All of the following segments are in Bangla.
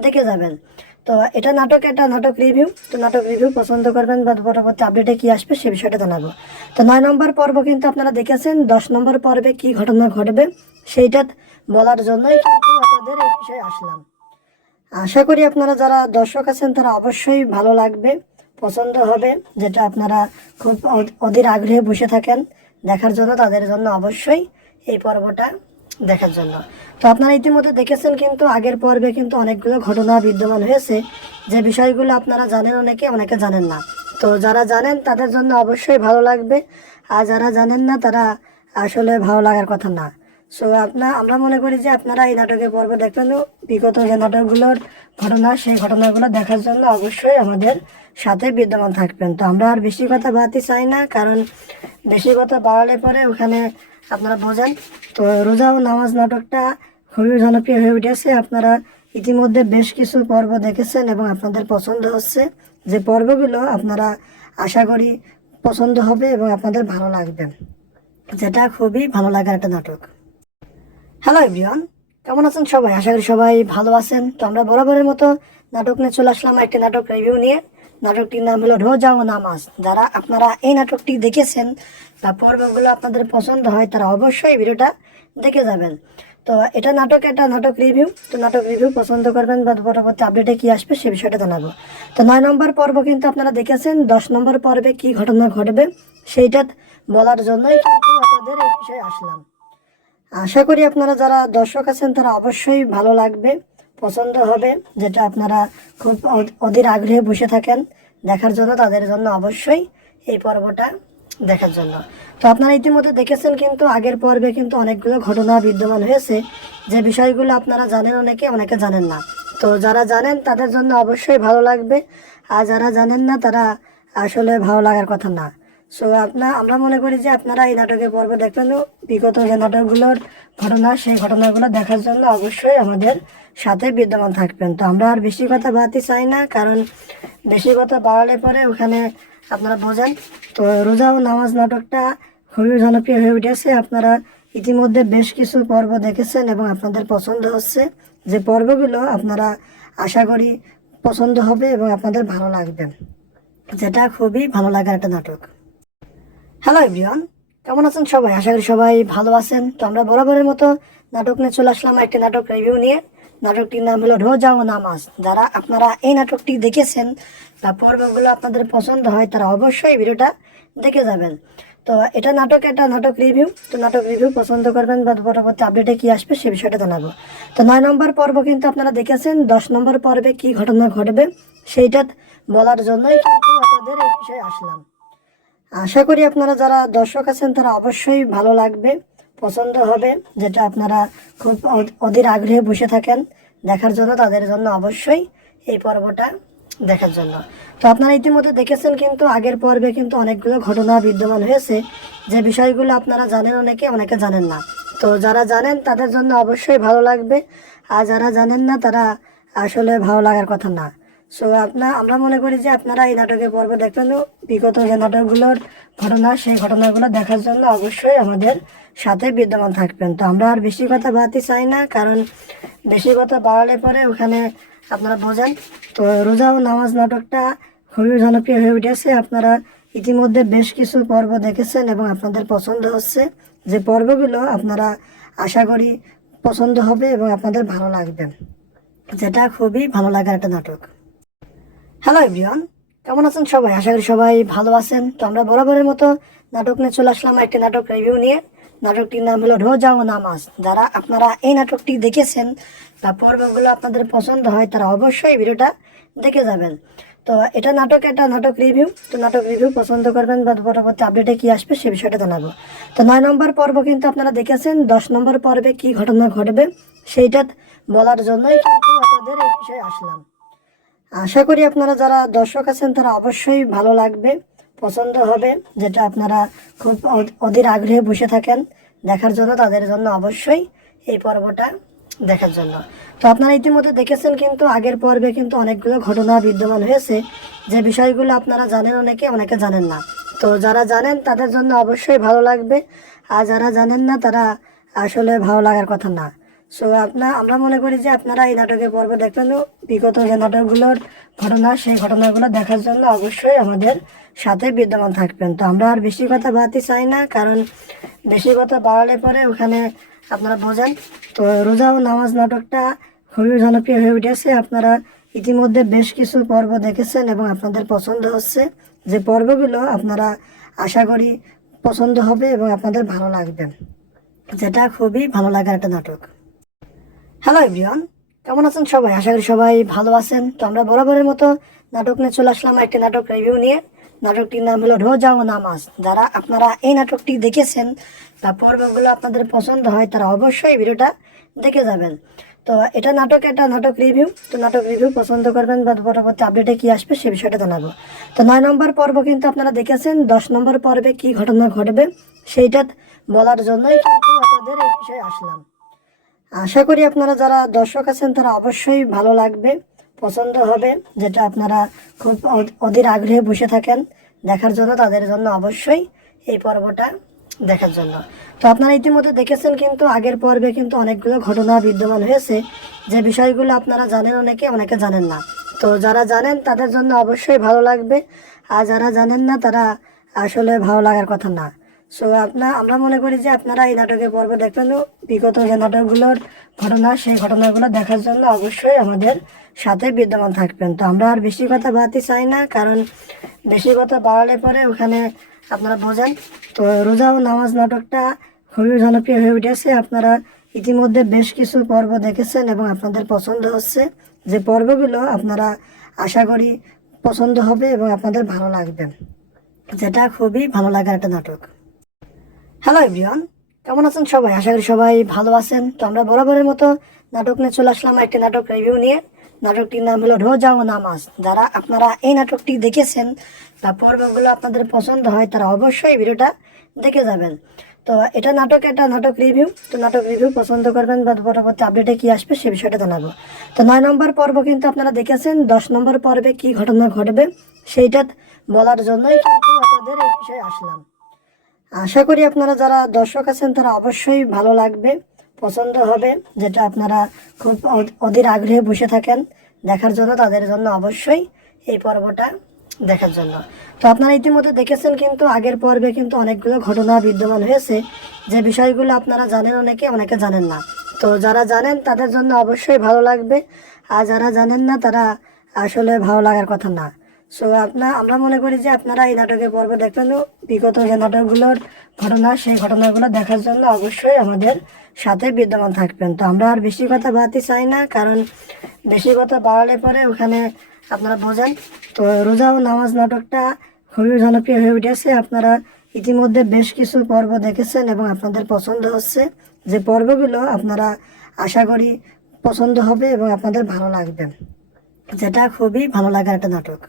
দেখে যাবেন। তো এটা নাটক এটা নাটক রিভিউ তো নাটক রিভিউ পছন্দ করবেন বা পরবর্তী আপডেটে কি আসবে সে বিষয়টা জানাব। তো নয় নম্বর পর্ব কিন্তু আপনারা দেখেছেন, দশ নম্বর পর্বে কি ঘটনা ঘটবে সেইটা বলার জন্যই কিন্তু আপনাদের এই বিষয়ে আসলাম। আশা করি আপনারা যারা দর্শক আছেন, তারা অবশ্যই ভালো লাগবে, পছন্দ হবে, যেটা আপনারা খুব অধ- অধীর আগ্রহে বসে থাকেন। দেখার জন্য তাদের জন্য অবশ্যই এই পর্বটা দেখার জন্য। তো আপনারা ইতিমধ্যে দেখেছেন কিন্তু আগের পর্বে কিন্তু অনেকগুলো ঘটনা বিদ্যমান হয়েছে। যে বিষয়গুলো আপনারা জানেন অনেকে অনেকে জানেন না। তো যারা জানেন তাদের জন্য অবশ্যই ভালো লাগবে। আর যারা জানেন না, তারা আসলে ভালো লাগার কথা না। সো আপনার আমরা মনে করি যে আপনারা এই নাটকের পর্ব দেখবেন বিগত যে নাটকগুলোর ঘটনা, সেই ঘটনাগুলো দেখার জন্য অবশ্যই আমাদের সাথে বিদ্যমান থাকবেন। তো আমরা আর বেশি কথা বাড়তে চাই না, কারণ বেশি কথা বাড়ালে পরে ওখানে আপনারা বোঝেন। তো রোজা ও নামাজ নাটকটা খুবই জনপ্রিয় হয়ে উঠেছে। আপনারা ইতিমধ্যে বেশ কিছু পর্ব দেখেছেন এবং আপনাদের পছন্দ হচ্ছে। যে পর্বগুলো আপনারা আশা করি পছন্দ হবে এবং আপনাদের ভালো লাগবে। যেটা খুবই ভালো লাগার একটা নাটক। হ্যালো এভরিওয়ান কেমন আছেন সবাই? আশা করি সবাই ভালো আছেন। তো আমরা বরাবরের মতো নাটক নিয়ে চলে আসলাম একটি নাটক রিভিউ নিয়ে। নাটকটির নাম হলো রোজা ও নামাজ। যারা আপনারা এই নাটকটি দেখেছেন বা পর্বগুলো আপনাদের পছন্দ হয়, তারা অবশ্যই ভিডিওটা দেখে যাবেন। তো এটা নাটক এটা নাটক রিভিউ তো নাটক রিভিউ পছন্দ করবেন বা পরবর্তী আপডেটে কি আসবে সে বিষয়টা জানাব। তো নয় নম্বর পর্ব কিন্তু আপনারা দেখেছেন, দশ নম্বর পর্বে কি ঘটনা ঘটবে সেইটা বলার জন্যই কিন্তু আপনাদের এই বিষয়ে আসলাম। আশা করি আপনারা যারা দর্শক আছেন, তারা অবশ্যই ভালো লাগবে। পছন্দ হবে, যেটা আপনারা খুব অধ- অধীর আগ্রহে বসে থাকেন দেখার জন্য, তাদের জন্য অবশ্যই এই পর্বটা দেখার জন্য। তো আপনারা ইতিমধ্যে দেখেছেন কিন্তু আগের পর্বে কিন্তু অনেকগুলো ঘটনা বিদ্যমান হয়েছে। যে বিষয়গুলো আপনারা জানেন অনেকে অনেকে জানেন না। তো যারা জানেন, তাদের জন্য অবশ্যই ভালো লাগবে। আর যারা জানেন না, তারা আসলে ভালো লাগার কথা না। সো আপনার আমরা মনে করি যে আপনারা এই নাটকের পর্ব দেখবেন বিগত যে নাটকগুলোর ঘটনা, সেই ঘটনাগুলো দেখার জন্য অবশ্যই আমাদের সাথে বিদ্যমান থাকবেন। তো আমরা আর বেশি কথা বাড়তে চাই না, কারণ বেশি কথা বাড়ালে পরে ওখানে আপনারা বোঝেন। তো রোজা ও নামাজ নাটকটা খুবই জনপ্রিয় হয়ে উঠেছে। আপনারা ইতিমধ্যে বেশ কিছু পর্ব দেখেছেন এবং আপনাদের পছন্দ হচ্ছে। যে পর্বগুলো আপনারা আশা করি পছন্দ হবে এবং আপনাদের ভালো লাগবে। যেটা খুবই ভালো লাগার একটা নাটক। হ্যালো এভরিওয়ান কেমন আছেন সবাই? আশা করি সবাই ভালো আছেন। তো আমরা বরাবরের মতো নাটক নিয়ে চলে আসলাম একটি নাটক রিভিউ নিয়ে। নাটকটির নাম হলো রোজা ও নামাজ। যারা আপনারা এই নাটকটি দেখেছেন বা পর্বগুলো আপনাদের পছন্দ হয়, তারা অবশ্যই ভিডিওটা দেখে যাবেন। তো এটা নাটক এটা নাটক রিভিউ তো নাটক রিভিউ পছন্দ করবেন বা পরবর্তী আপডেটে কি আসবে সে বিষয়টা জানাব। তো নয় নম্বর পর্ব কিন্তু আপনারা দেখেছেন, দশ নম্বর পর্বে কি ঘটনা ঘটবে সেইটা বলার জন্যই কিন্তু আপনাদের এই বিষয়ে আসলাম। আশা করি আপনারা যারা দর্শক আছেন, তারা অবশ্যই ভালো লাগবে। পছন্দ হবে, যেটা আপনারা খুব অধ- অধীর আগ্রহে বসে থাকেন দেখার জন্য, তাদের জন্য অবশ্যই এই পর্বটা দেখার জন্য। তো আপনারা ইতিমধ্যে দেখেছেন কিন্তু আগের পর্বে কিন্তু অনেকগুলো ঘটনা বিদ্যমান হয়েছে। যে বিষয়গুলো আপনারা জানেন অনেকে অনেকে জানেন না। তো যারা জানেন, তাদের জন্য অবশ্যই ভালো লাগবে। আর যারা জানেন না, তারা আসলে ভালো লাগার কথা না। সো আপনার আমরা মনে করি যে আপনারা এই নাটকের পর্ব দেখবেন বিগত যে নাটকগুলোর ঘটনা, সেই ঘটনাগুলো দেখার জন্য অবশ্যই আমাদের সাথে বিদ্যমান থাকবেন। তো আমরা আর বেশি কথা বাড়তে চাই না, কারণ বেশি কথা বাড়ালে পরে ওখানে আপনারা বোঝেন। তো রোজা ও নামাজ নাটকটা খুবই জনপ্রিয় হয়ে উঠেছে। আপনারা ইতিমধ্যে বেশ কিছু পর্ব দেখেছেন এবং আপনাদের পছন্দ হচ্ছে। যে পর্বগুলো আপনারা আশা করি পছন্দ হবে এবং আপনাদের ভালো লাগবে। যেটা খুবই ভালো লাগার একটা নাটক। হ্যালো এভরিওয়ান কেমন আছেন সবাই? আশা করি সবাই ভালো আছেন। তো আমরা বরাবরের মতো নাটক নিয়ে চলে আসলাম একটি নাটক রিভিউ নিয়ে। নাটকটির নাম হলো রোজা ও নামাজ। যারা আপনারা এই নাটকটি দেখেছেন বা পর্বগুলো আপনাদের পছন্দ হয়, তারা অবশ্যই ভিডিওটা দেখে যাবেন। তো এটা নাটক এটা নাটক রিভিউ তো নাটক রিভিউ পছন্দ করবেন বা পরবর্তী আপডেটে কি আসবে সে বিষয়টা জানাব। তো নয় নম্বর পর্ব কিন্তু আপনারা দেখেছেন। দশ নম্বর পর্বে কি ঘটনা ঘটবে, সেইটা বলার জন্যই কিন্তু আপনাদের এই বিষয়ে আসলাম। আশা করি আপনারা যারা দর্শক আছেন, তারা অবশ্যই ভালো লাগবে, পছন্দ হবে, যেটা আপনারা খুব অধ- অধীর আগ্রহে বসে থাকেন দেখার জন্য। তাদের জন্য অবশ্যই এই পর্বটা দেখার জন্য। তো আপনারা ইতিমধ্যে দেখেছেন কিন্তু আগের পর্বে কিন্তু অনেকগুলো ঘটনা বিদ্যমান হয়েছে। যে বিষয়গুলো আপনারা জানেন অনেকে অনেকে জানেন না। তো যারা জানেন, তাদের জন্য অবশ্যই ভালো লাগবে। আর যারা জানেন না, তারা আসলে ভালো লাগার কথা না। সো আপনার আমরা মনে করি যে আপনারা এই নাটকের পর্ব দেখবেন বিগত যে নাটকগুলোর ঘটনা, সেই ঘটনাগুলো দেখার জন্য অবশ্যই আমাদের সাথে বিদ্যমান থাকবেন। তো আমরা আর বেশি কথা বাড়তে চাই না, কারণ বেশি কথা বাড়ালে পরে ওখানে আপনারা বোঝেন। তো রোজা ও নামাজ নাটকটা খুবই জনপ্রিয় হয়ে উঠেছে। আপনারা ইতিমধ্যে বেশ কিছু পর্ব দেখেছেন এবং আপনাদের পছন্দ হচ্ছে। যে পর্বগুলো আপনারা আশা করি পছন্দ হবে এবং আপনাদের ভালো লাগবে। যেটা খুবই ভালো লাগার একটা নাটক। হ্যালো এভরিওয়ান কেমন আছেন সবাই? আশা করি সবাই ভালো আছেন। তো আমরা বরাবরের মতো নাটক নিয়ে চলে আসলাম একটি নাটক রিভিউ নিয়ে। নাটকটির নাম হলো রোজা ও নামাজ যারা আপনারা এই নাটকটি দেখেছেন বা পর্বগুলো আপনাদের পছন্দ হয়, তারা অবশ্যই ভিডিওটা দেখে যাবেন। তো এটা নাটক এটা নাটক রিভিউ তো নাটক রিভিউ পছন্দ করবেন বা পরবর্তী আপডেটে কি আসবে সে বিষয়টা জানাব। তো নয় নম্বর পর্ব কিন্তু আপনারা দেখেছেন। দশ নম্বর পর্বে কি ঘটনা ঘটবে, সেইটা বলার জন্যই কিন্তু আপনাদের এই বিষয়ে আসলাম। আশা করি আপনারা যারা দর্শক আছেন, তারা অবশ্যই ভালো লাগবে, পছন্দ হবে, যেটা আপনারা খুব অধ- অধীর আগ্রহে বসে থাকেন দেখার জন্য। তাদের জন্য অবশ্যই এই পর্বটা দেখার জন্য। তো আপনারা ইতিমধ্যে দেখেছেন কিন্তু আগের পর্বে কিন্তু অনেকগুলো ঘটনা বিদ্যমান হয়েছে। যে বিষয়গুলো আপনারা জানেন অনেকে অনেকে জানেন না। তো যারা জানেন, তাদের জন্য অবশ্যই ভালো লাগবে। আর যারা জানেন না, তারা আসলে ভালো লাগার কথা না। সো আপনার আমরা মনে করি যে আপনারা এই নাটকের পর্ব দেখবেন বিগত যে নাটকগুলোর ঘটনা, সেই ঘটনাগুলো দেখার জন্য অবশ্যই আমাদের সাথে বিদ্যমান থাকবেন। তো আমরা আর বেশি কথা বাড়তে চাই না, কারণ বেশি কথা বাড়ালে পরে ওখানে আপনারা বোঝেন। তো রোজা ও নামাজ নাটকটা খুবই জনপ্রিয় হয়ে উঠেছে। আপনারা ইতিমধ্যে বেশ কিছু পর্ব দেখেছেন এবং আপনাদের পছন্দ হচ্ছে। যে পর্বগুলো আপনারা আশা করি পছন্দ হবে এবং আপনাদের ভালো লাগবে। যেটা খুবই ভালো লাগার একটা নাটক। হ্যালো এভরিওয়ান কেমন আছেন সবাই? আশা করি সবাই ভালো আছেন। তো আমরা বরাবরের মতো নাটক নিয়ে চলে আসলাম একটি নাটক রিভিউ নিয়ে। নাটকটির নাম হলো রোজা ও নামাজ। যারা আপনারা এই নাটকটি দেখেছেন বা পর্বগুলো আপনাদের পছন্দ হয়, তারা অবশ্যই ভিডিওটা দেখে যাবেন। তো এটা নাটক এটা নাটক রিভিউ তো নাটক রিভিউ পছন্দ করবেন বা পরবর্তী আপডেটে কি আসবে সে বিষয়টা জানাব। তো নয় নম্বর পর্ব কিন্তু আপনারা দেখেছেন। দশ নম্বর পর্বে কি ঘটনা ঘটবে, সেইটা বলার জন্যই কিন্তু আপনাদের এই বিষয়ে আসলাম। আশা করি আপনারা যারা দর্শক আছেন, তারা অবশ্যই ভালো লাগবে, পছন্দ হবে, যেটা আপনারা খুব অধ- অধীর আগ্রহে বসে থাকেন দেখার জন্য। তাদের জন্য অবশ্যই এই পর্বটা দেখার জন্য। তো আপনারা ইতিমধ্যে দেখেছেন কিন্তু আগের পর্বে কিন্তু অনেকগুলো ঘটনা বিদ্যমান হয়েছে। যে বিষয়গুলো আপনারা জানেন অনেকে অনেকে জানেন না। তো যারা জানেন, তাদের জন্য অবশ্যই ভালো লাগবে। আর যারা জানেন না, তারা আসলে ভালো লাগার কথা না। সো আপনার আমরা মনে করি যে আপনারা এই নাটকের পর্ব দেখবেন বিগত যে নাটকগুলোর ঘটনা, সেই ঘটনাগুলো দেখার জন্য অবশ্যই আমাদের সাথে বিদ্যমান থাকবেন। তো আমরা আর বেশি কথা বাড়তে চাই না, কারণ বেশি কথা বাড়ালে পরে ওখানে আপনারা বোঝেন। তো রোজা ও নামাজ নাটকটা খুবই জনপ্রিয় হয়ে উঠেছে। আপনারা ইতিমধ্যে বেশ কিছু পর্ব দেখেছেন এবং আপনাদের পছন্দ হচ্ছে। যে পর্বগুলো আপনারা আশা করি পছন্দ হবে এবং আপনাদের ভালো লাগবে। যেটা খুবই ভালো লাগার একটা নাটক।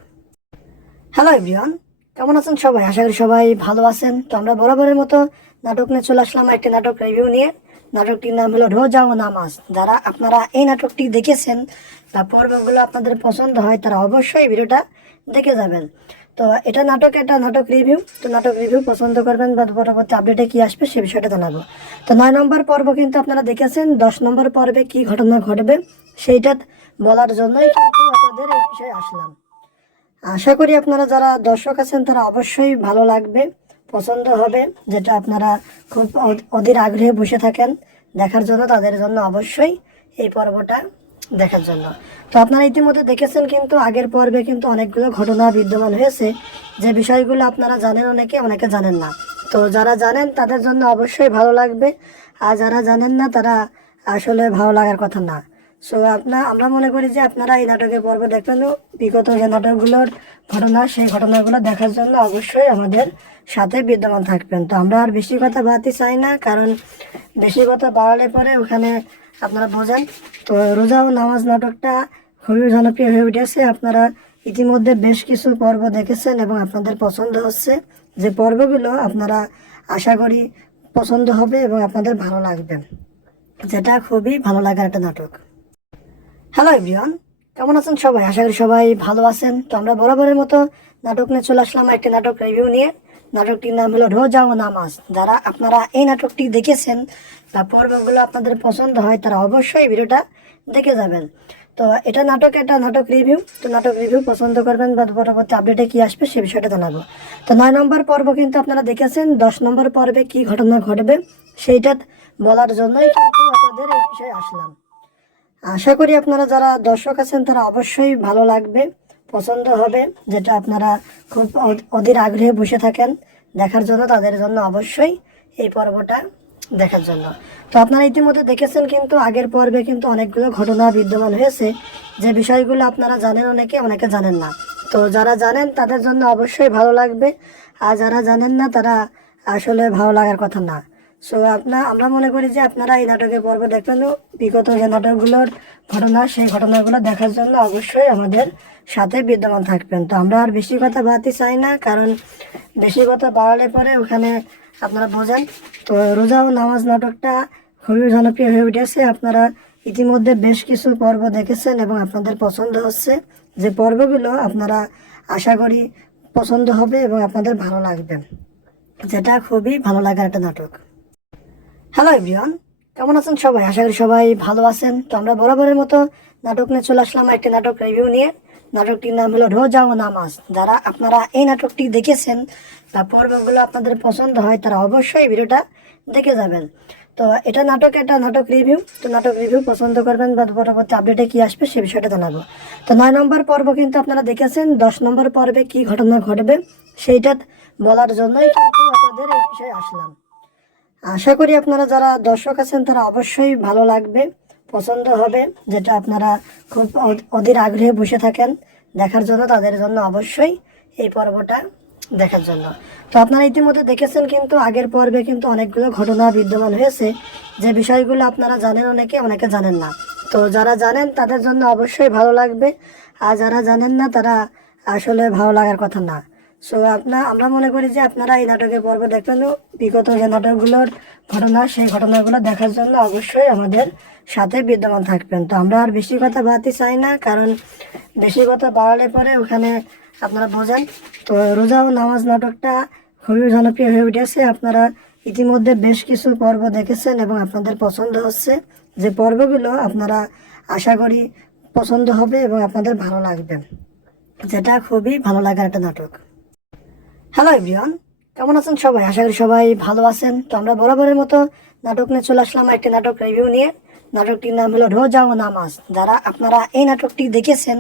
হ্যালো এভরিওয়ান কেমন আছেন সবাই? আশা করি সবাই ভালো আছেন। তো আমরা বরাবরের মতো নাটক নিয়ে চলে আসলাম একটি নাটক রিভিউ নিয়ে। নাটকটির নাম হলো রোজা ও নামাজ। যারা আপনারা এই নাটকটি দেখেছেন বা পর্বগুলো আপনাদের পছন্দ হয়, তারা অবশ্যই ভিডিওটা দেখে যাবেন। তো এটা নাটক এটা নাটক রিভিউ তো নাটক রিভিউ পছন্দ করবেন বা পরবর্তী আপডেটে কি আসবে সে বিষয়টা জানাব। তো নয় নম্বর পর্ব কিন্তু আপনারা দেখেছেন। দশ নম্বর পর্বে কি ঘটনা ঘটবে, সেইটা বলার জন্যই কিন্তু আপনাদের এই বিষয়ে আসলাম। আশা করি আপনারা যারা দর্শক আছেন, তারা অবশ্যই ভালো লাগবে, পছন্দ হবে, যেটা আপনারা খুব অধ- অধীর আগ্রহে বসে থাকেন দেখার জন্য। তাদের জন্য অবশ্যই এই পর্বটা দেখার জন্য। তো আপনারা ইতিমধ্যে দেখেছেন কিন্তু আগের পর্বে কিন্তু অনেকগুলো ঘটনা বিদ্যমান হয়েছে। যে বিষয়গুলো আপনারা জানেন অনেকে অনেকে জানেন না। তো যারা জানেন, তাদের জন্য অবশ্যই ভালো লাগবে। আর যারা জানেন না, তারা আসলে ভালো লাগার কথা না। সো আপনার আমরা মনে করি যে আপনারা এই নাটকের পর্ব দেখবেন বিগত যে নাটকগুলোর ঘটনা, সেই ঘটনাগুলো দেখার জন্য অবশ্যই আমাদের সাথে বিদ্যমান থাকবেন। তো আমরা আর বেশি কথা বাড়তে চাই না, কারণ বেশি কথা বাড়ালে পরে ওখানে আপনারা বোঝেন। তো রোজা ও নামাজ নাটকটা খুবই জনপ্রিয় হয়ে উঠেছে। আপনারা ইতিমধ্যে বেশ কিছু পর্ব দেখেছেন এবং আপনাদের পছন্দ হচ্ছে। যে পর্বগুলো আপনারা আশা করি পছন্দ হবে এবং আপনাদের ভালো লাগবে। যেটা খুবই ভালো লাগার একটা নাটক। হ্যালো এভরিওয়ান কেমন আছেন সবাই? আশা করি সবাই ভালো আছেন। তো আমরা বরাবরের মতো নাটক নিয়ে চলে আসলাম একটি নাটক রিভিউ নিয়ে। নাটকটির নাম হলো রোজা ও নামাজ। যারা আপনারা এই নাটকটি দেখেছেন বা পর্বগুলো আপনাদের পছন্দ হয়, তারা অবশ্যই ভিডিওটা দেখে যাবেন। তো এটা নাটক এটা নাটক রিভিউ তো নাটক রিভিউ পছন্দ করবেন বা পরবর্তী আপডেটে কি আসবে সে বিষয়টা জানাব। তো নয় নম্বর পর্ব কিন্তু আপনারা দেখেছেন। দশ নম্বর পর্বে কি ঘটনা ঘটবে, সেইটা বলার জন্যই কিন্তু আপনাদের এই বিষয়ে আসলাম। আশা করি আপনারা যারা দর্শক আছেন, তারা অবশ্যই ভালো লাগবে, পছন্দ হবে, যেটা আপনারা খুব অধ- অধীর আগ্রহে বসে থাকেন দেখার জন্য। তাদের জন্য অবশ্যই এই পর্বটা দেখার জন্য। তো আপনারা ইতিমধ্যে দেখেছেন কিন্তু আগের পর্বে কিন্তু অনেকগুলো ঘটনা বিদ্যমান হয়েছে। যে বিষয়গুলো আপনারা জানেন অনেকে অনেকে জানেন না। তো যারা জানেন, তাদের জন্য অবশ্যই ভালো লাগবে। আর যারা জানেন না, তারা আসলে ভালো লাগার কথা না। সো আপনার আমরা মনে করি যে আপনারা এই নাটকের পর্ব দেখবেন বিগত যে নাটকগুলোর ঘটনা, সেই ঘটনাগুলো দেখার জন্য অবশ্যই আমাদের সাথে বিদ্যমান থাকবেন। তো আমরা আর বেশি কথা বাড়তে চাই না, কারণ বেশি কথা বাড়ালে পরে ওখানে আপনারা বোঝেন। তো রোজা ও নামাজ নাটকটা খুবই জনপ্রিয় হয়ে উঠেছে। আপনারা ইতিমধ্যে বেশ কিছু পর্ব দেখেছেন এবং আপনাদের পছন্দ হচ্ছে। যে পর্বগুলো আপনারা আশা করি পছন্দ হবে এবং আপনাদের ভালো লাগবে। যেটা খুবই ভালো লাগার একটা নাটক। হ্যালো এভরিওয়ান কেমন আছেন সবাই? আশা করি সবাই ভালো আছেন। তো আমরা বরাবরের মতো নাটক নিয়ে চলে আসলাম একটি নাটক রিভিউ নিয়ে। নাটকটির নাম হলো রোজা ও নামাজ যারা আপনারা এই নাটকটি দেখেছেন বা পর্বগুলো আপনাদের পছন্দ হয়, তারা অবশ্যই ভিডিওটা দেখে যাবেন। তো এটা নাটক এটা নাটক রিভিউ তো নাটক রিভিউ পছন্দ করবেন বা পরবর্তী আপডেটে কি আসবে সে বিষয়টা জানাব। তো নয় নম্বর পর্ব কিন্তু আপনারা দেখেছেন। দশ নম্বর পর্বে কি ঘটনা ঘটবে, সেইটা বলার জন্যই কিন্তু আপনাদের এই বিষয়ে আসলাম। আশা করি আপনারা যারা দর্শক আছেন, তারা অবশ্যই ভালো লাগবে, পছন্দ হবে, যেটা আপনারা খুব অধ- অধীর আগ্রহে বসে থাকেন দেখার জন্য। তাদের জন্য অবশ্যই এই পর্বটা দেখার জন্য। তো আপনারা ইতিমধ্যে দেখেছেন কিন্তু আগের পর্বে কিন্তু অনেকগুলো ঘটনা বিদ্যমান হয়েছে। যে বিষয়গুলো আপনারা জানেন অনেকে অনেকে জানেন না। তো যারা জানেন, তাদের জন্য অবশ্যই ভালো লাগবে। আর যারা জানেন না, তারা আসলে ভালো লাগার কথা না। সো আপনার আমরা মনে করি যে আপনারা এই নাটকের পর্ব দেখবেন বিগত যে নাটকগুলোর ঘটনা, সেই ঘটনাগুলো দেখার জন্য অবশ্যই আমাদের সাথে বিদ্যমান থাকবেন। তো আমরা আর বেশি কথা বাড়তে চাই না, কারণ বেশি কথা বাড়ালে পরে ওখানে আপনারা বোঝেন। তো রোজা ও নামাজ নাটকটা খুবই জনপ্রিয় হয়ে উঠেছে। আপনারা ইতিমধ্যে বেশ কিছু পর্ব দেখেছেন এবং আপনাদের পছন্দ হচ্ছে। যে পর্বগুলো আপনারা আশা করি পছন্দ হবে এবং আপনাদের ভালো লাগবে। যেটা খুবই ভালো লাগার একটা নাটক। হ্যালো এভরিওয়ান কেমন আছেন সবাই? আশা করি সবাই ভালো আছেন। তো আমরা বরাবরের মতো নাটক নিয়ে চলে আসলাম একটি নাটক রিভিউ নিয়ে। নাটকটির নাম হলো রোজা ও নামাজ যারা আপনারা এই নাটকটি দেখেছেন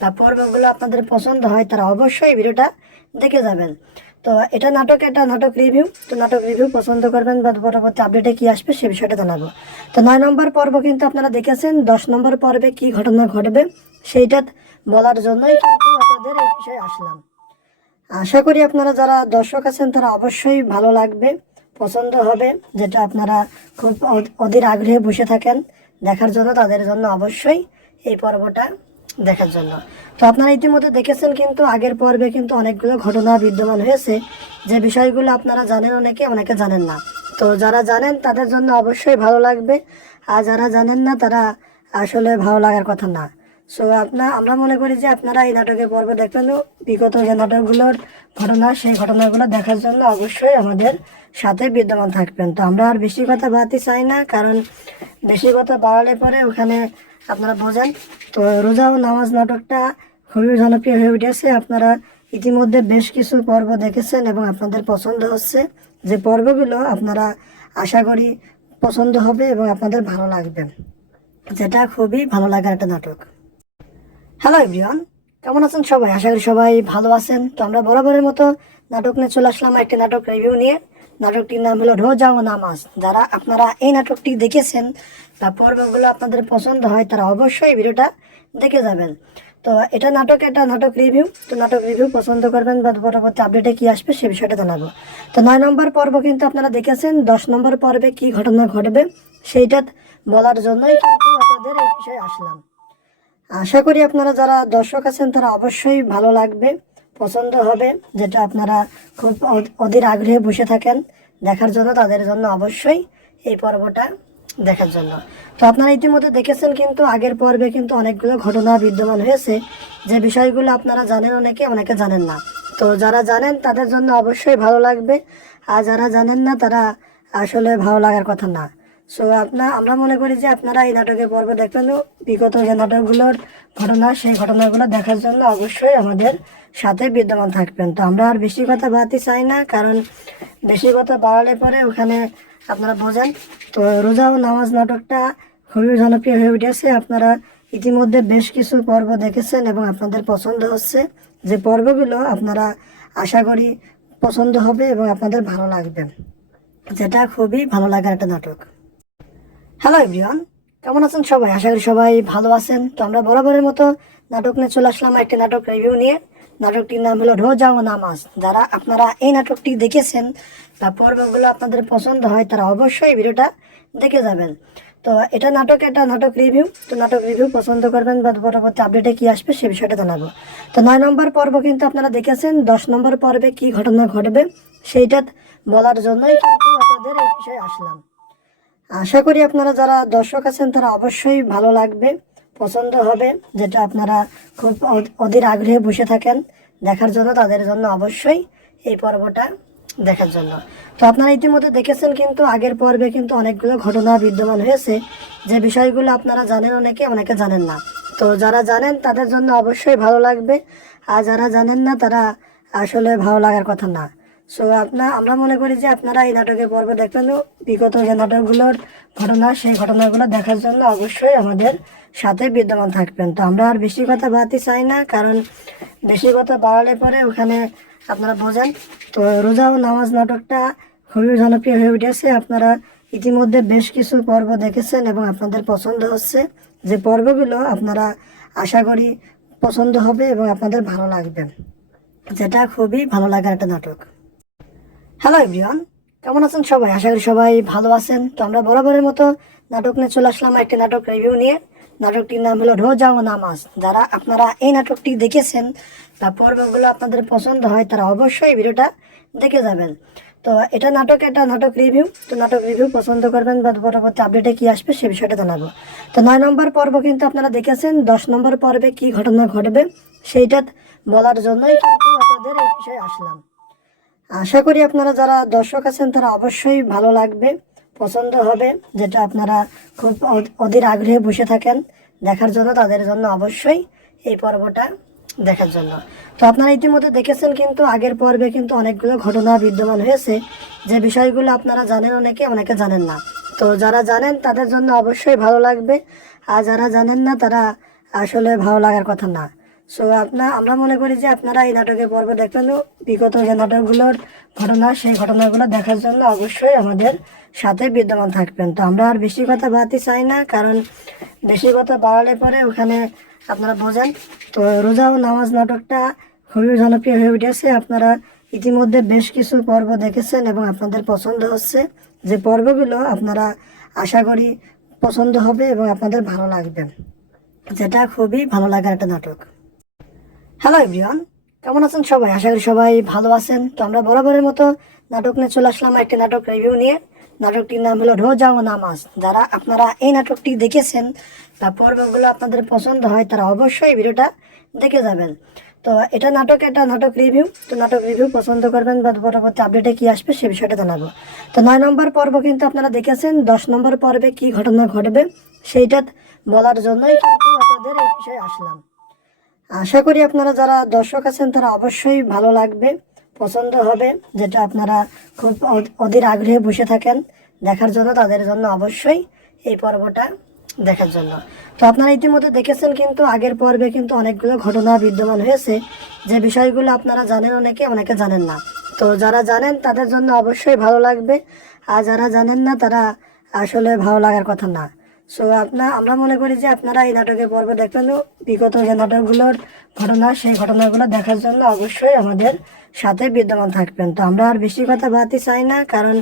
বা পর্বগুলো আপনাদের পছন্দ হয়, তারা অবশ্যই ভিডিওটা দেখে যাবেন। তো এটা নাটক এটা নাটক রিভিউ তো নাটক রিভিউ পছন্দ করবেন বা পরবর্তী আপডেটে কি আসবে সে বিষয়টা জানাব। তো নয় নম্বর পর্ব কিন্তু আপনারা দেখেছেন। দশ নম্বর পর্বে কি ঘটনা ঘটবে, সেইটা বলার জন্যই কিন্তু আপনাদের এই বিষয়ে আসলাম। আশা করি আপনারা যারা দর্শক আছেন, তারা অবশ্যই ভালো লাগবে, পছন্দ হবে, যেটা আপনারা খুব অধ- অধীর আগ্রহে বসে থাকেন দেখার জন্য। তাদের জন্য অবশ্যই এই পর্বটা দেখার জন্য। তো আপনারা ইতিমধ্যে দেখেছেন কিন্তু আগের পর্বে কিন্তু অনেকগুলো ঘটনা বিদ্যমান হয়েছে। যে বিষয়গুলো আপনারা জানেন অনেকে অনেকে জানেন না। তো যারা জানেন, তাদের জন্য অবশ্যই ভালো লাগবে। আর যারা জানেন না, তারা আসলে ভালো লাগার কথা না। সো আপনার আমরা মনে করি যে আপনারা এই নাটকের পর্ব দেখবেন বিগত যে নাটকগুলোর ঘটনা, সেই ঘটনাগুলো দেখার জন্য অবশ্যই আমাদের সাথে বিদ্যমান থাকবেন। তো আমরা আর বেশি কথা বাড়তে চাই না, কারণ বেশি কথা বাড়ালে পরে ওখানে আপনারা বোঝেন। তো রোজা ও নামাজ নাটকটা খুবই জনপ্রিয় হয়ে উঠেছে। আপনারা ইতিমধ্যে বেশ কিছু পর্ব দেখেছেন এবং আপনাদের পছন্দ হচ্ছে। যে পর্বগুলো আপনারা আশা করি পছন্দ হবে এবং আপনাদের ভালো লাগবে। যেটা খুবই ভালো লাগার একটা নাটক। হ্যালো এভরিওয়ান কেমন আছেন সবাই? আশা করি সবাই ভালো আছেন। তো আমরা বরাবরের মতো নাটক নিয়ে চলে আসলাম একটি নাটক রিভিউ নিয়ে। নাটকটির নাম হলো রোজা ও নামাজ। যারা আপনারা এই নাটকটি দেখেছেন বা পর্বগুলো আপনাদের পছন্দ হয়, তারা অবশ্যই ভিডিওটা দেখে যাবেন। তো এটা নাটক এটা নাটক রিভিউ তো নাটক রিভিউ পছন্দ করবেন বা পরবর্তী আপডেটে কি আসবে সে বিষয়টা জানাব। তো নয় নম্বর পর্ব কিন্তু আপনারা দেখেছেন। দশ নম্বর পর্বে কি ঘটনা ঘটবে, সেইটা বলার জন্যই কিন্তু আপনাদের এই বিষয়ে আসলাম। আশা করি আপনারা যারা দর্শক আছেন, তারা অবশ্যই ভালো লাগবে, পছন্দ হবে, যেটা আপনারা খুব অধ- অধীর আগ্রহে বসে থাকেন দেখার জন্য। তাদের জন্য অবশ্যই এই পর্বটা দেখার জন্য। তো আপনারা ইতিমধ্যে দেখেছেন কিন্তু আগের পর্বে কিন্তু অনেকগুলো ঘটনা বিদ্যমান হয়েছে। যে বিষয়গুলো আপনারা জানেন অনেকে অনেকে জানেন না। তো যারা জানেন, তাদের জন্য অবশ্যই ভালো লাগবে। আর যারা জানেন না, তারা আসলে ভালো লাগার কথা না। সো আপনার আমরা মনে করি যে আপনারা এই নাটকের পর্ব দেখবেন বিগত যে নাটকগুলোর ঘটনা, সেই ঘটনাগুলো দেখার জন্য অবশ্যই আমাদের সাথে বিদ্যমান থাকবেন। তো আমরা আর বেশি কথা বাড়তে চাই না, কারণ বেশি কথা বাড়ালে পরে ওখানে আপনারা বোঝেন। তো রোজা ও নামাজ নাটকটা খুবই জনপ্রিয় হয়ে উঠেছে। আপনারা ইতিমধ্যে বেশ কিছু পর্ব দেখেছেন এবং আপনাদের পছন্দ হচ্ছে। যে পর্বগুলো আপনারা আশা করি পছন্দ হবে এবং আপনাদের ভালো লাগবে। যেটা খুবই ভালো লাগার একটা নাটক। হ্যালো এভরিওয়ান কেমন আছেন সবাই? আশা করি সবাই ভালো আছেন। তো আমরা বরাবরের মতো নাটক নিয়ে চলে আসলাম একটি নাটক রিভিউ নিয়ে। নাটকটির নাম হলো রোজা ও নামাজ যারা আপনারা এই নাটকটি দেখেছেন বা পর্বগুলো আপনাদের পছন্দ হয়, তারা অবশ্যই ভিডিওটা দেখে যাবেন। তো এটা নাটক এটা নাটক রিভিউ তো নাটক রিভিউ পছন্দ করবেন বা পরবর্তী আপডেটে কি আসবে সে বিষয়টা জানাব। তো নয় নম্বর পর্ব কিন্তু আপনারা দেখেছেন। দশ নম্বর পর্বে কি ঘটনা ঘটবে, সেইটা বলার জন্যই কিন্তু আপনাদের এই বিষয়ে আসলাম। আশা করি আপনারা যারা দর্শক আছেন, তারা অবশ্যই ভালো লাগবে, পছন্দ হবে, যেটা আপনারা খুব অধ- অধীর আগ্রহে বসে থাকেন দেখার জন্য। তাদের জন্য অবশ্যই এই পর্বটা দেখার জন্য। তো আপনারা ইতিমধ্যে দেখেছেন কিন্তু আগের পর্বে কিন্তু অনেকগুলো ঘটনা বিদ্যমান হয়েছে। যে বিষয়গুলো আপনারা জানেন অনেকে অনেকে জানেন না। তো যারা জানেন, তাদের জন্য অবশ্যই ভালো লাগবে। আর যারা জানেন না, তারা আসলে ভালো লাগার কথা না। সো আপনার আমরা মনে করি যে আপনারা এই নাটকের পর্ব দেখবেন বিগত যে নাটকগুলোর ঘটনা, সেই ঘটনাগুলো দেখার জন্য অবশ্যই আমাদের সাথে বিদ্যমান থাকবেন। তো আমরা আর বেশি কথা বাড়তে চাই না, কারণ বেশি কথা বাড়ালে পরে ওখানে আপনারা বোঝেন। তো রোজা ও নামাজ নাটকটা খুবই জনপ্রিয় হয়ে উঠেছে। আপনারা ইতিমধ্যে বেশ কিছু পর্ব দেখেছেন এবং আপনাদের পছন্দ হচ্ছে। যে পর্বগুলো আপনারা আশা করি পছন্দ হবে এবং আপনাদের ভালো লাগবে। যেটা খুবই ভালো লাগার একটা নাটক। হ্যালো এভরিওয়ান কেমন আছেন সবাই? আশা করি সবাই ভালো আছেন। তো আমরা বরাবরের মতো নাটক নিয়ে চলে আসলাম একটি নাটক রিভিউ নিয়ে। নাটকটির নাম হলো রোজা ও নামাজ যারা আপনারা এই নাটকটি দেখেছেন বা পর্বগুলো আপনাদের পছন্দ হয়, তারা অবশ্যই ভিডিওটা দেখে যাবেন। তো এটা নাটক এটা নাটক রিভিউ তো নাটক রিভিউ পছন্দ করবেন বা পরবর্তী আপডেটে কি আসবে সে বিষয়টা জানাব। তো নয় নম্বর পর্ব কিন্তু আপনারা দেখেছেন। দশ নম্বর পর্বে কি ঘটনা ঘটবে, সেইটা বলার জন্যই কিন্তু আপনাদের এই বিষয়ে আসলাম। আশা করি আপনারা যারা দর্শক আছেন, তারা অবশ্যই ভালো লাগবে, পছন্দ হবে, যেটা আপনারা খুব অধ- অধীর আগ্রহে বসে থাকেন দেখার জন্য। তাদের জন্য অবশ্যই এই পর্বটা দেখার জন্য। তো আপনারা ইতিমধ্যে দেখেছেন কিন্তু আগের পর্বে কিন্তু অনেকগুলো ঘটনা বিদ্যমান হয়েছে। যে বিষয়গুলো আপনারা জানেন অনেকে অনেকে জানেন না। তো যারা জানেন, তাদের জন্য অবশ্যই ভালো লাগবে। আর যারা জানেন না, তারা আসলে ভালো লাগার কথা না। সো আপনার আমরা মনে করি যে আপনারা এই নাটকের পর্ব দেখবেন বিগত যে নাটকগুলোর ঘটনা, সেই ঘটনাগুলো দেখার জন্য অবশ্যই আমাদের সাথে বিদ্যমান থাকবেন। তো আমরা আর বেশি কথা বাড়তে চাই না, কারণ বেশি কথা বাড়ালে পরে ওখানে আপনারা বোঝেন। তো রোজা ও নামাজ নাটকটা খুবই জনপ্রিয় হয়ে উঠেছে। আপনারা ইতিমধ্যে বেশ কিছু পর্ব দেখেছেন এবং আপনাদের পছন্দ হচ্ছে। যে পর্বগুলো আপনারা আশা করি পছন্দ হবে এবং আপনাদের ভালো লাগবে। যেটা খুবই ভালো লাগার একটা নাটক। হ্যালো এভরিওয়ান কেমন আছেন সবাই? আশা করি সবাই ভালো আছেন। তো আমরা বরাবরের মতো নাটক নিয়ে চলে আসলাম একটি নাটক রিভিউ নিয়ে। নাটকটির নাম হলো রোজা ও নামাজ যারা আপনারা এই নাটকটি দেখেছেন বা পর্বগুলো আপনাদের পছন্দ হয়, তারা অবশ্যই ভিডিওটা দেখে যাবেন। তো এটা নাটক এটা নাটক রিভিউ তো নাটক রিভিউ পছন্দ করবেন বা পরবর্তী আপডেটে কি আসবে সে বিষয়টা জানাব। তো নয় নম্বর পর্ব কিন্তু আপনারা দেখেছেন। দশ নম্বর পর্বে কি ঘটনা ঘটবে, সেইটা বলার জন্যই কিন্তু আপনাদের এই বিষয়ে আসলাম। আশা করি আপনারা যারা দর্শক আছেন, তারা অবশ্যই ভালো লাগবে, পছন্দ হবে, যেটা আপনারা খুব অধ- অধীর আগ্রহে বসে থাকেন দেখার জন্য। তাদের জন্য অবশ্যই এই পর্বটা দেখার জন্য। তো আপনারা ইতিমধ্যে দেখেছেন কিন্তু আগের পর্বে কিন্তু অনেকগুলো ঘটনা বিদ্যমান হয়েছে। যে বিষয়গুলো আপনারা জানেন অনেকে অনেকে জানেন না। তো যারা জানেন, তাদের জন্য অবশ্যই ভালো লাগবে। আর যারা জানেন না, তারা আসলে ভালো লাগার কথা না। সো আপনার আমরা মনে করি যে আপনারা এই নাটকের পর্ব দেখবেন বিগত যে নাটকগুলোর ঘটনা, সেই ঘটনাগুলো দেখার জন্য অবশ্যই আমাদের সাথে বিদ্যমান থাকবেন। তো আমরা আর বেশি কথা বাড়তে চাই না, কারণ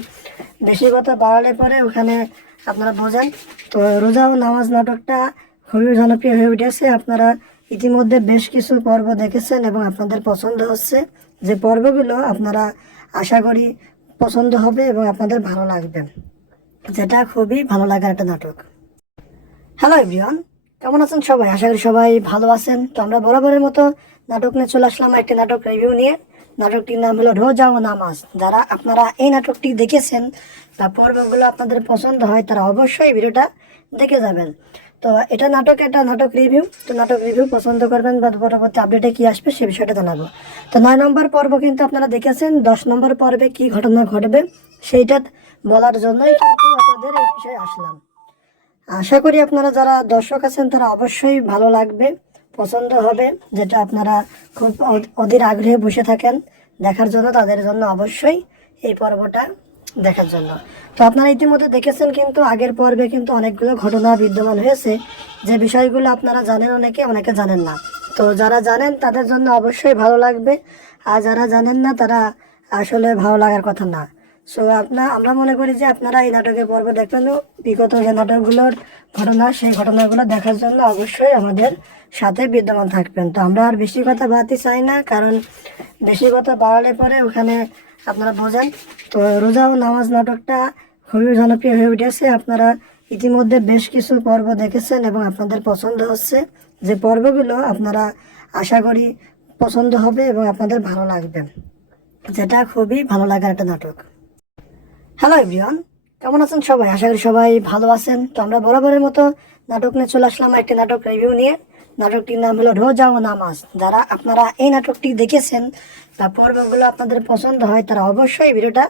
বেশি কথা বাড়ালে পরে ওখানে আপনারা বোঝেন। তো রোজা ও নামাজ নাটকটা খুবই জনপ্রিয় হয়ে উঠেছে। আপনারা ইতিমধ্যে বেশ কিছু পর্ব দেখেছেন এবং আপনাদের পছন্দ হচ্ছে। যে পর্বগুলো আপনারা আশা করি পছন্দ হবে এবং আপনাদের ভালো লাগবে। যেটা খুবই ভালো লাগার একটা নাটক। হ্যালো এভরিওয়ান কেমন আছেন সবাই? আশা করি সবাই ভালো আছেন। তো আমরা বরাবরের মতো নাটক নিয়ে চলে আসলাম একটি নাটক রিভিউ নিয়ে। নাটকটির নাম হলো রোজা ও নামাজ যারা আপনারা এই নাটকটি দেখেছেন বা পর্বগুলো আপনাদের পছন্দ হয়, তারা অবশ্যই ভিডিওটা দেখে যাবেন। তো এটা নাটক এটা নাটক রিভিউ তো নাটক রিভিউ পছন্দ করবেন বা পরবর্তী আপডেটে কি আসবে সে বিষয়টা জানাব। তো নয় নম্বর পর্ব কিন্তু আপনারা দেখেছেন। দশ নম্বর পর্বে কি ঘটনা ঘটবে, সেইটা বলার জন্যই কিন্তু আপনাদের এই বিষয়ে আসলাম। আশা করি আপনারা যারা দর্শক আছেন, তারা অবশ্যই ভালো লাগবে, পছন্দ হবে, যেটা আপনারা খুব অধ- অধীর আগ্রহে বসে থাকেন দেখার জন্য। তাদের জন্য অবশ্যই এই পর্বটা দেখার জন্য। তো আপনারা ইতিমধ্যে দেখেছেন কিন্তু আগের পর্বে কিন্তু অনেকগুলো ঘটনা বিদ্যমান হয়েছে। যে বিষয়গুলো আপনারা জানেন অনেকে অনেকে জানেন না। তো যারা জানেন, তাদের জন্য অবশ্যই ভালো লাগবে। আর যারা জানেন না, তারা আসলে ভালো লাগার কথা না। সো আপনার আমরা মনে করি যে আপনারা এই নাটকের পর্ব দেখবেন বিগত যে নাটকগুলোর ঘটনা, সেই ঘটনাগুলো দেখার জন্য অবশ্যই আমাদের সাথে বিদ্যমান থাকবেন। তো আমরা আর বেশি কথা বাড়তে চাই না, কারণ বেশি কথা বাড়ালে পরে ওখানে আপনারা বোঝেন। তো রোজা ও নামাজ নাটকটা খুবই জনপ্রিয় হয়ে উঠেছে। আপনারা ইতিমধ্যে বেশ কিছু পর্ব দেখেছেন এবং আপনাদের পছন্দ হচ্ছে। যে পর্বগুলো আপনারা আশা করি পছন্দ হবে এবং আপনাদের ভালো লাগবে। যেটা খুবই ভালো লাগার একটা নাটক। হ্যালো এভরিওয়ান কেমন আছেন সবাই? আশা করি সবাই ভালো আছেন। তো আমরা বরাবরের মতো নাটক নিয়ে চলে আসলাম একটি নাটক রিভিউ নিয়ে। নাটকটির নাম হলো রোজা ও নামাজ। যারা আপনারা এই নাটকটি দেখেছেন, বা পর্বগুলো আপনাদের পছন্দ হয়, তারা অবশ্যই ভিডিওটা